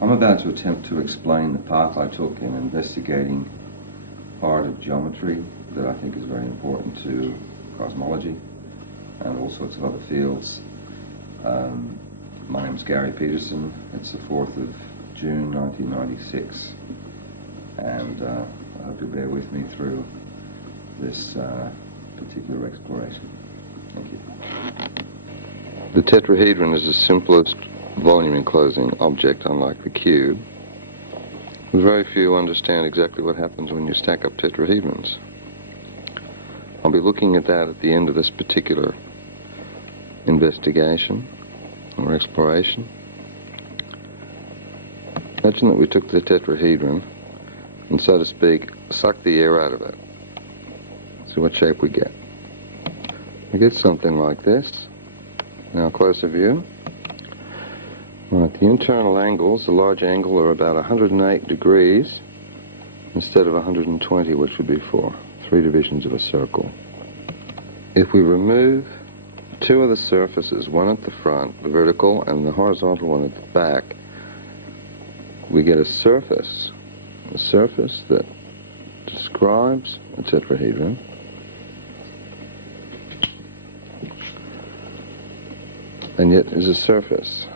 I'm about to attempt to explain the path I took in investigating part of geometry that I think is very important to cosmology and all sorts of other fields. My name's Gary Peterson. It's the 4th of June 1996, and I hope you'll bear with me through this particular exploration. Thank you. The tetrahedron is the simplest volume enclosing object, unlike the cube. Very few understand exactly what happens when you stack up tetrahedrons. I'll be looking at that at the end of this particular investigation or exploration. Imagine that we took the tetrahedron and, so to speak, sucked the air out of it. See what shape we get. We get something like this. Now, closer view. Right, the internal angles, the large angle, are about 108 degrees instead of 120, which would be for 3 divisions of a circle. If we remove two of the surfaces, one at the front, the vertical, and the horizontal one at the back, we get a surface that describes a tetrahedron, and yet is a surface.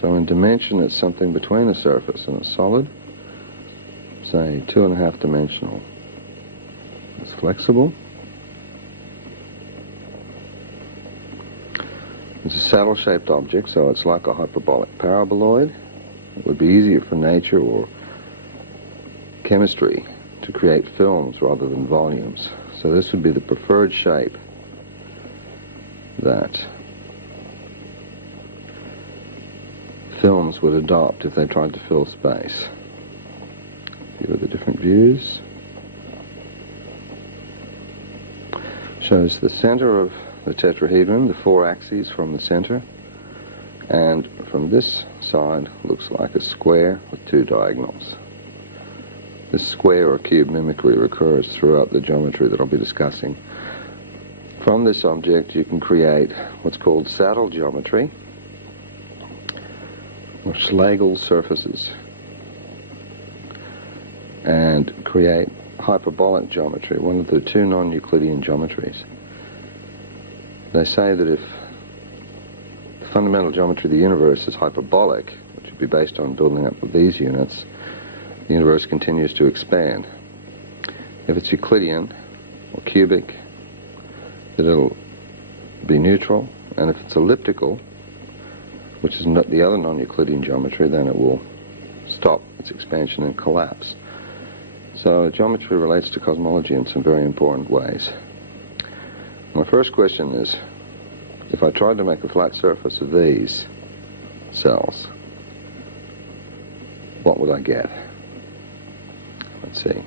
So in dimension, it's something between a surface and a solid, say 2.5 dimensional. It's flexible. It's a saddle-shaped object, so it's like a hyperbolic paraboloid. It would be easier for nature or chemistry to create films rather than volumes. So this would be the preferred shape that films would adopt if they tried to fill space. Here are the different views. Shows the center of the tetrahedron, the 4 axes from the center, and from this side looks like a square with 2 diagonals. This square or cube mimicry recurs throughout the geometry that I'll be discussing. From this object you can create what's called saddle geometry, or Schlegel surfaces, and create hyperbolic geometry, one of the 2 non-Euclidean geometries. They say that if the fundamental geometry of the universe is hyperbolic, which would be based on building up with these units, the universe continues to expand. If it's Euclidean or cubic, that it'll be neutral, and if it's elliptical, which is not the other non-Euclidean geometry, then it will stop its expansion and collapse. So geometry relates to cosmology in some very important ways. My first question is, if I tried to make a flat surface of these cells, what would I get? Let's see.